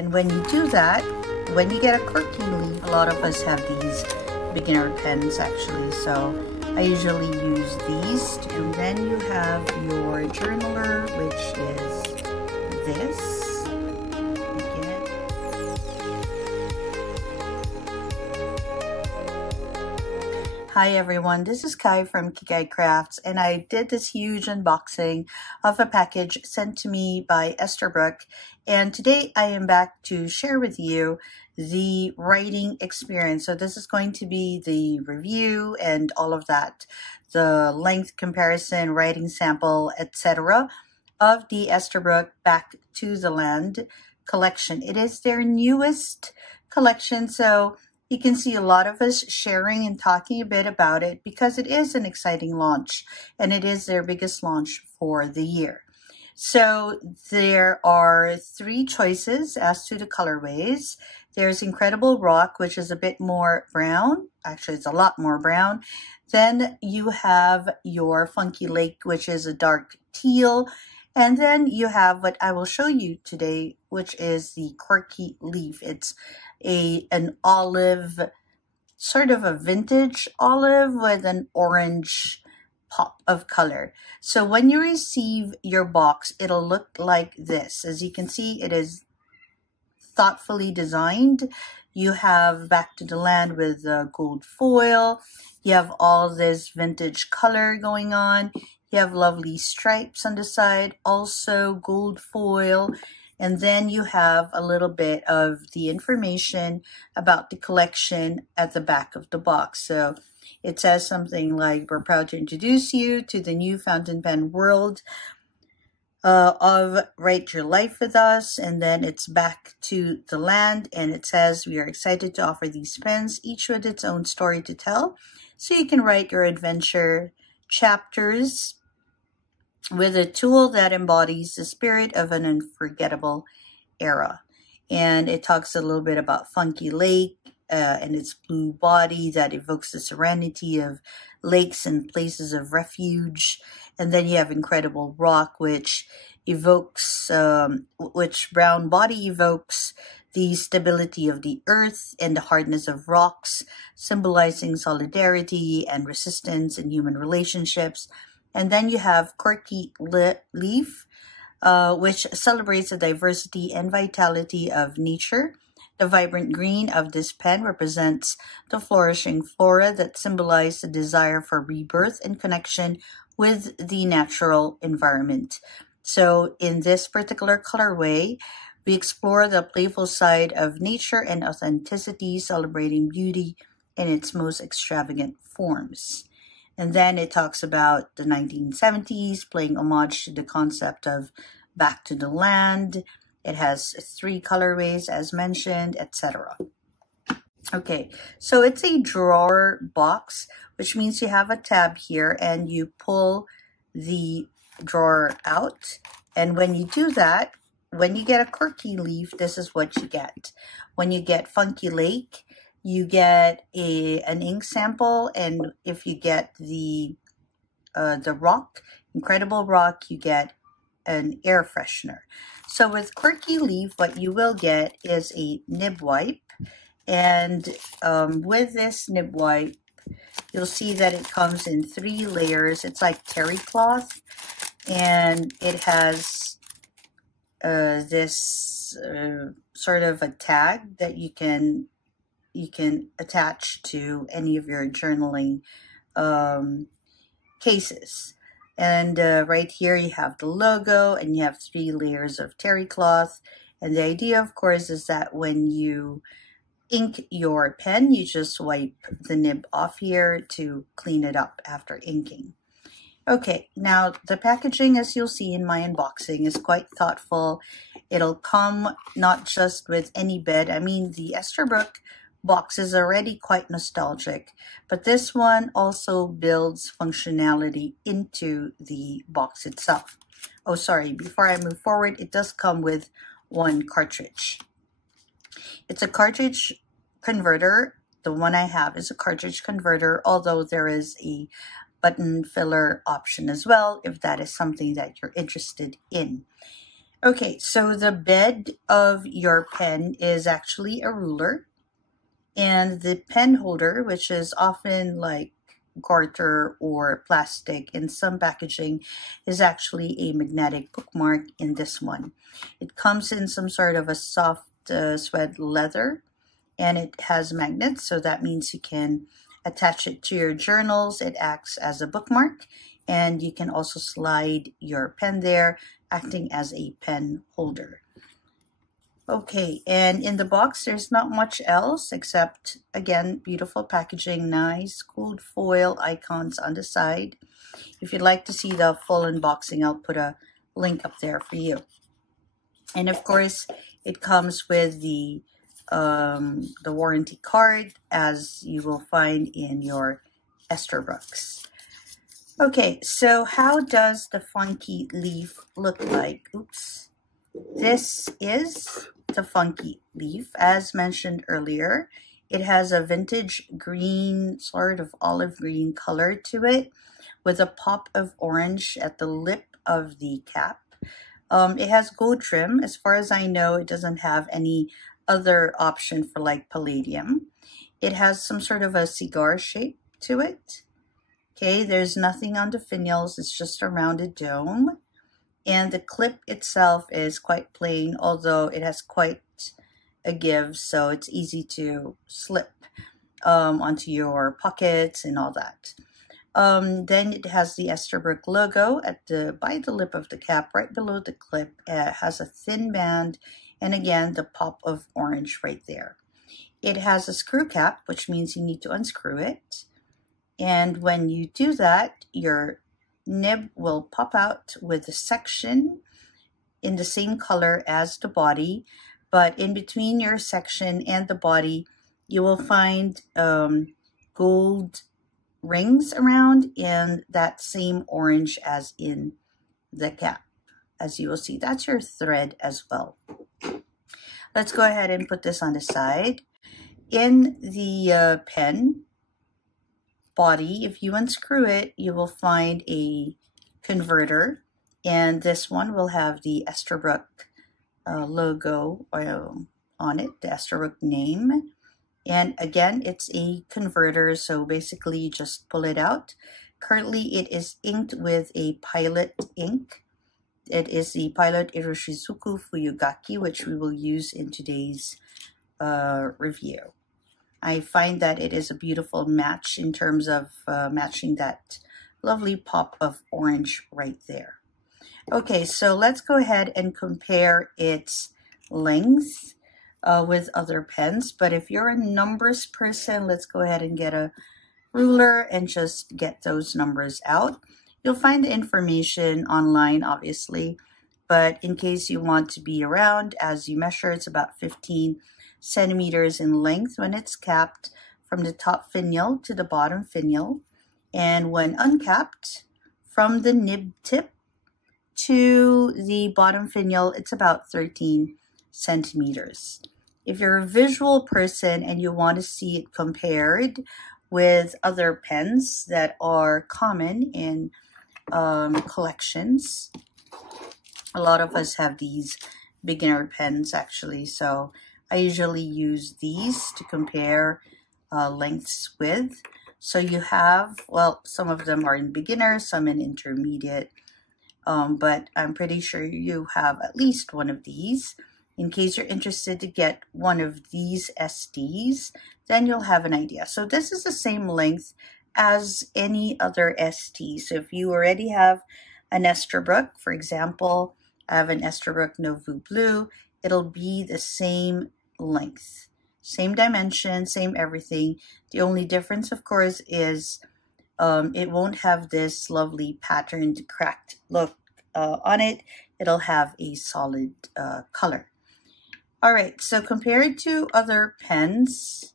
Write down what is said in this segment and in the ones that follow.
And when you do that, when you get a quirky leaf, a lot of us have these beginner pens actually, so I usually use these. And then you have your journaler, which is this. Hi everyone, this is Kai from Kikai Crafts, and I did this huge unboxing of a package sent to me by Esterbrook, and today I am back to share with you the writing experience. So this is going to be the review and all of that, the length comparison, writing sample, etc. of the Esterbrook Back to the Land collection. It is their newest collection, so you can see a lot of us sharing and talking a bit about it because it is an exciting launch and it is their biggest launch for the year. So there are 3 choices as to the colorways. There's Incredible Rock, which is a bit more brown. Actually, it's a lot more brown. Then you have your Funky Lake, which is a dark teal. And then you have what I will show you today, which is the Quirky Leaf. It's an olive, sort of a vintage olive with an orange pop of color. So when you receive your box, it'll look like this. As you can see, it is thoughtfully designed. You have Back to the Land with gold foil. You have all this vintage color going on. You have lovely stripes on the side, also gold foil. And then you have a little bit of the information about the collection at the back of the box. So it says something like, we're proud to introduce you to the new fountain pen world of Write Your Life with Us. And then it's Back to the Land. And it says, we are excited to offer these pens, each with its own story to tell. So you can write your adventure chapters with a tool that embodies the spirit of an unforgettable era. And it talks a little bit about Funky Lake and its blue body that evokes the serenity of lakes and places of refuge. And then you have Incredible Rock, which evokes, which brown body evokes the stability of the earth and the hardness of rocks, symbolizing solidarity and resistance in human relationships. And then you have Quirky Leaf, which celebrates the diversity and vitality of nature. The vibrant green of this pen represents the flourishing flora that symbolize the desire for rebirth and connection with the natural environment. So in this particular colorway, we explore the playful side of nature and authenticity, celebrating beauty in its most extravagant forms. And then it talks about the 1970s, paying homage to the concept of Back to the Land. It has 3 colorways as mentioned, etc. Okay, so it's a drawer box, which means you have a tab here and you pull the drawer out. And when you do that, when you get a Quirky Leaf, this is what you get. When you get Funky Lake, you get an ink sample, and if you get the rock, Incredible Rock, you get an air freshener. So with Quirky Leaf, what you will get is a nib wipe, and with this nib wipe, you'll see that it comes in 3 layers. It's like terry cloth, and it has this sort of a tag that you can attach to any of your journaling cases. And right here you have the logo, and you have 3 layers of terry cloth. And the idea, of course, is that when you ink your pen, you just wipe the nib off here to clean it up after inking. Okay, now the packaging, as you'll see in my unboxing, is quite thoughtful. It'll come not just with any bed. I mean, the Esterbrook box is already quite nostalgic, but this one also builds functionality into the box itself. Oh, sorry, before I move forward, it does come with 1 cartridge. It's a cartridge converter. The one I have is a cartridge converter, although there is a button filler option as well, if that is something that you're interested in. Okay, so the bed of your pen is actually a ruler, and the pen holder, which is often like garter or plastic in some packaging, is actually a magnetic bookmark in this one. It comes in some sort of a soft suede leather, and it has magnets, so that means you can attach it to your journals. It acts as a bookmark, and you can also slide your pen there, acting as a pen holder. Okay, and in the box, there's not much else except, again, beautiful packaging, nice gold foil icons on the side. If you'd like to see the full unboxing, I'll put a link up there for you. And of course, it comes with the warranty card, as you will find in your Esterbrook's. Okay, so how does the funky leaf look like? Oops. This is the funky leaf, as mentioned earlier. It has a vintage green, sort of olive green color to it, with a pop of orange at the lip of the cap. It has gold trim. As far as I know, it doesn't have any other option for like palladium. It has some sort of a cigar shape to it. Okay, there's nothing on the finials. It's just a rounded dome. And the clip itself is quite plain, although it has quite a give, so it's easy to slip onto your pockets and all that. Then it has the Esterbrook logo by the lip of the cap, right below the clip. It has a thin band, and again, the pop of orange right there. It has a screw cap, which means you need to unscrew it. And when you do that, your nib will pop out with a section in the same color as the body, but in between your section and the body, you will find gold rings around and that same orange as in the cap. As you will see, that's your thread as well. Let's go ahead and put this on the side. In the pen body, if you unscrew it, you will find a converter, and this one will have the Esterbrook logo on it, the Esterbrook name. And again, it's a converter, so basically you just pull it out. Currently, it is inked with a Pilot ink. It is the Pilot Iroshizuku Fuyugaki, which we will use in today's review. I find that it is a beautiful match in terms of matching that lovely pop of orange right there. Okay, so let's go ahead and compare its length with other pens. But if you're a numbers person, let's go ahead and get a ruler and just get those numbers out. You'll find the information online, obviously, but in case you want to be around, as you measure, it's about 15 centimeters in length when it's capped from the top finial to the bottom finial. And when uncapped, from the nib tip to the bottom finial, it's about 13 centimeters. If you're a visual person and you want to see it compared with other pens that are common in collections, a lot of us have these beginner pens actually, so I usually use these to compare lengths with. So you have, well, some of them are in beginner, some in intermediate, but I'm pretty sure you have at least one of these. In case you're interested to get one of these STs, then you'll have an idea. So this is the same length as any other ST. So if you already have an Esterbrook, for example, I have an Esterbrook Nouveau Bleu, it'll be the same length, same dimension, same everything. The only difference, of course, is it won't have this lovely patterned cracked look on it. It'll have a solid color. All right, so compared to other pens,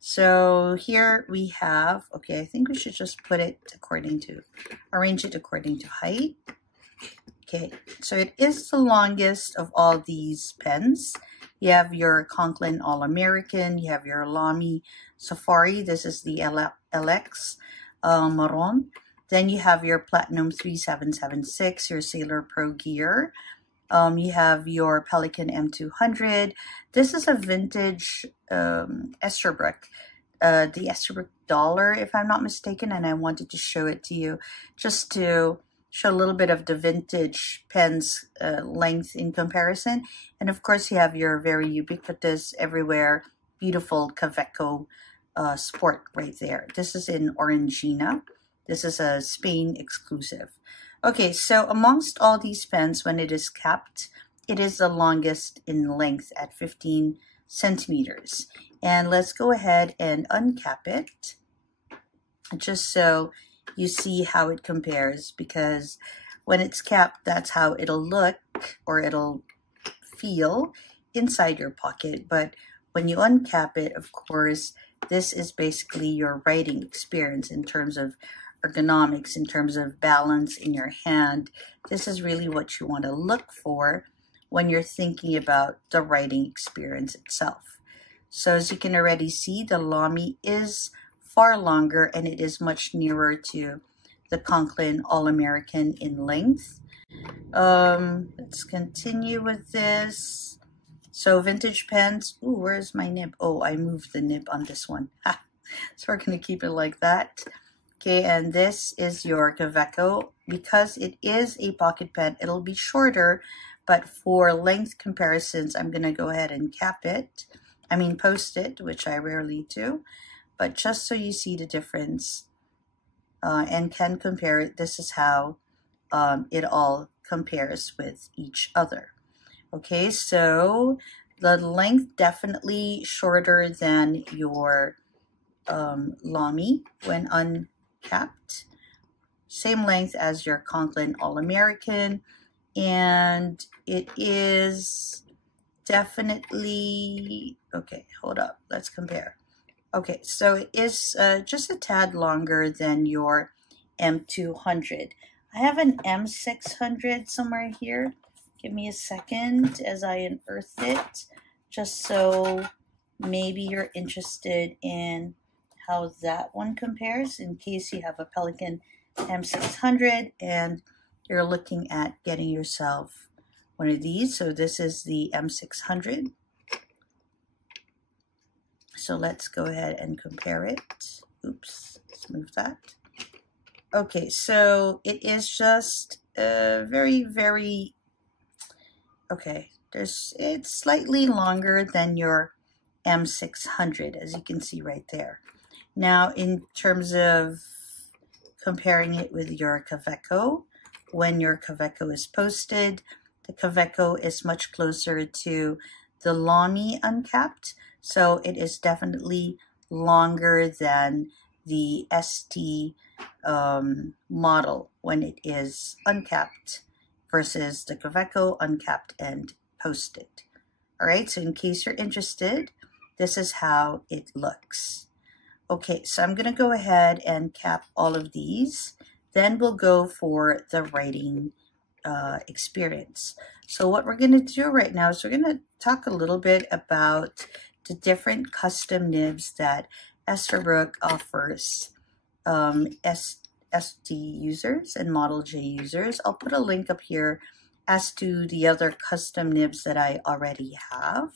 so here we have, okay, I think we should just put it arrange it according to height. Okay, so it is the longest of all these pens. You have your Conklin All-American, you have your Lamy Safari, this is the LX Marron. Then you have your Platinum 3776, your Sailor Pro Gear. You have your Pelican M200. This is a vintage Esterbrook, the Esterbrook dollar, if I'm not mistaken, and I wanted to show it to you just to show a little bit of the vintage pen's length in comparison. And of course, you have your very ubiquitous, everywhere, beautiful Kaweco Sport right there. This is in Orangina. This is a Spain exclusive. Okay, so amongst all these pens, when it is capped, it is the longest in length at 15 centimeters. And let's go ahead and uncap it, just so you see how it compares, because when it's capped, that's how it'll look, or it'll feel inside your pocket. But when you uncap it, of course, this is basically your writing experience in terms of ergonomics, in terms of balance in your hand. This is really what you want to look for when you're thinking about the writing experience itself. So as you can already see, the Lamy is far longer, and it is much nearer to the Conklin All-American in length. Let's continue with this. So vintage pens. Ooh, where's my nib? Oh, I moved the nib on this one. So we're going to keep it like that. Okay, and this is your Kaweco. Because it is a pocket pen, it'll be shorter, but for length comparisons, I'm going to go ahead and cap it. I mean post it, which I rarely do, but just so you see the difference and can compare it, this is how it all compares with each other. Okay, so the length definitely shorter than your Lamy when uncapped. Same length as your Conklin All-American, and it is definitely, okay, hold up, let's compare. Okay, so it is just a tad longer than your M200. I have an M600 somewhere here. Give me a second as I unearth it, just so maybe you're interested in how that one compares, in case you have a Pelican M600 and you're looking at getting yourself one of these. So this is the M600. So let's go ahead and compare it. Oops, let's move that. Okay, so it is just very, very, okay, it's slightly longer than your M600, as you can see right there. Now, in terms of comparing it with your Kaweco, when your Kaweco is posted, the Kaweco is much closer to the Lamy uncapped, so it is definitely longer than the ST model when it is uncapped versus the Kaweco uncapped and posted. All right, so in case you're interested, this is how it looks. Okay, so I'm going to go ahead and cap all of these. Then we'll go for the writing experience. So what we're going to do right now is we're going to talk a little bit about the different custom nibs that Esterbrook offers ST users and Model J users. I'll put a link up here as to the other custom nibs that I already have.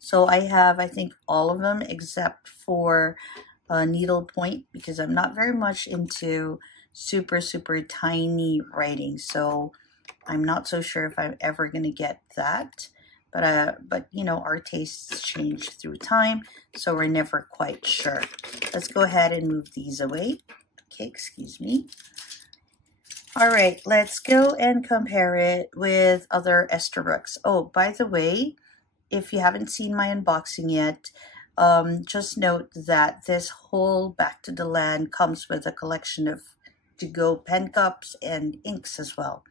So I have, I think, all of them except for needle point, because I'm not very much into super tiny writing, so I'm not so sure if I'm ever going to get that. But you know, our tastes change through time, so we're never quite sure. Let's go ahead and move these away. Okay, excuse me. All right, let's go and compare it with other Esterbrook's. Oh, by the way, if you haven't seen my unboxing yet, just note that this whole Back to the Land comes with a collection of to-go pen cups and inks as well.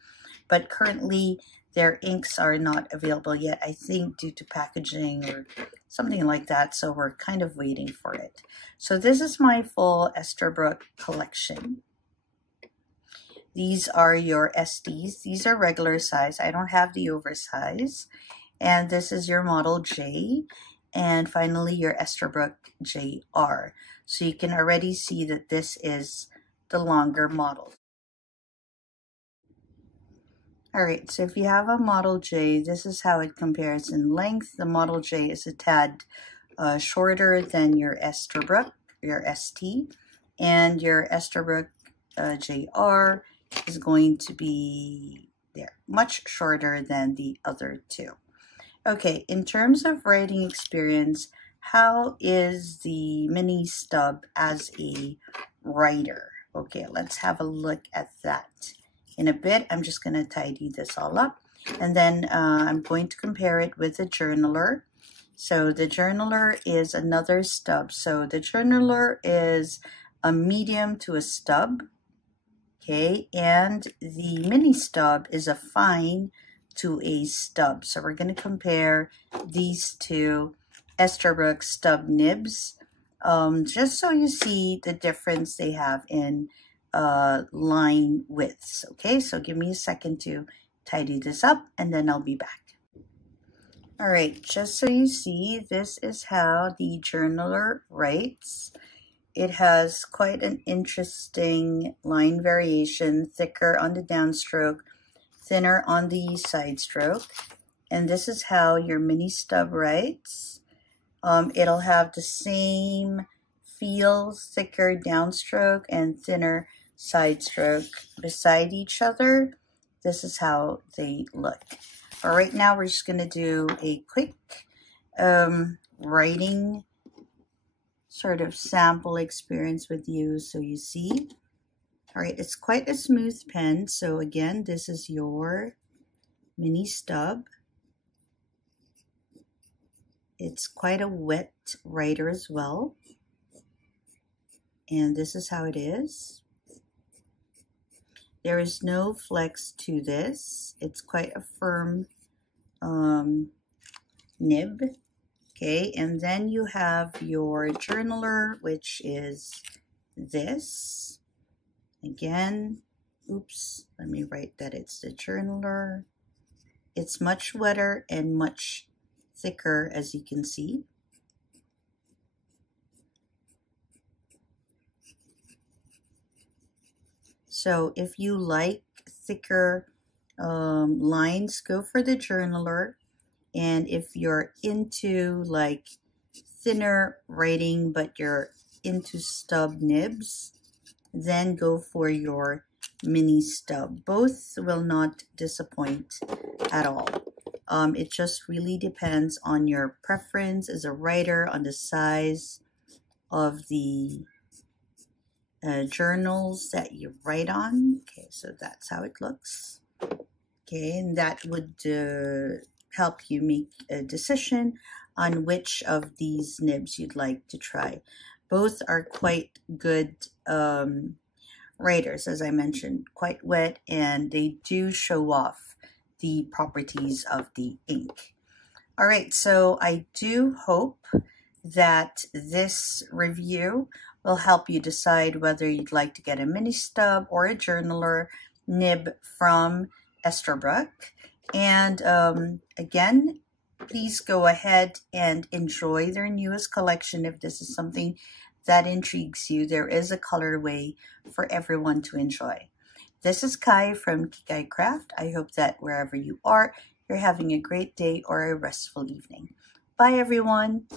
But currently, their inks are not available yet, I think due to packaging or something like that, so we're kind of waiting for it. So this is my full Esterbrook collection. These are your STs. These are regular size. I don't have the oversize. And this is your Model J. And finally, your Esterbrook JR. So you can already see that this is the longer model. All right, so if you have a Model J, this is how it compares in length. The Model J is a tad shorter than your Esterbrook, your ST, and your Esterbrook JR is going to be much shorter than the other two. Okay, in terms of writing experience, how is the Mini Stub as a writer? Okay, let's have a look at that. In a bit, I'm just going to tidy this all up, and then I'm going to compare it with the journaler. So the journaler is another stub. So the journaler is a medium to a stub, okay, and the Mini Stub is a fine to a stub. So we're going to compare these two Esterbrook stub nibs, just so you see the difference they have in line widths. Okay, so give me a second to tidy this up, and then I'll be back. All right, just so you see, this is how the journaler writes. It has quite an interesting line variation, thicker on the downstroke, thinner on the side stroke. And this is how your Mini Stub writes. It'll have the same feel, thicker downstroke and thinner side stroke beside each other. This is how they look. All right, now we're just going to do a quick writing sort of sample experience with you so you see. All right, it's quite a smooth pen. So again, this is your Mini Stub. It's quite a wet writer as well. And this is how it is. There is no flex to this. It's quite a firm nib. Okay, and then you have your journaler, which is this. Again, oops, let me write that it's the journaler. It's much wetter and much thicker, as you can see. So if you like thicker lines, go for the journaler. And if you're into like thinner writing, but you're into stub nibs, then go for your Mini Stub. Both will not disappoint at all. It just really depends on your preference as a writer, on the size of the journals that you write on. Okay, so that's how it looks. Okay, and that would help you make a decision on which of these nibs you'd like to try. Both are quite good writers, as I mentioned, quite wet, and they do show off the properties of the ink. All right, so I do hope that this review will help you decide whether you'd like to get a Mini Stub or a journaler nib from Esterbrook. And again, please go ahead and enjoy their newest collection if this is something that intrigues you. There is a colorway for everyone to enjoy. This is Kai from Quirky Craft. I hope that wherever you are, you're having a great day or a restful evening. Bye, everyone.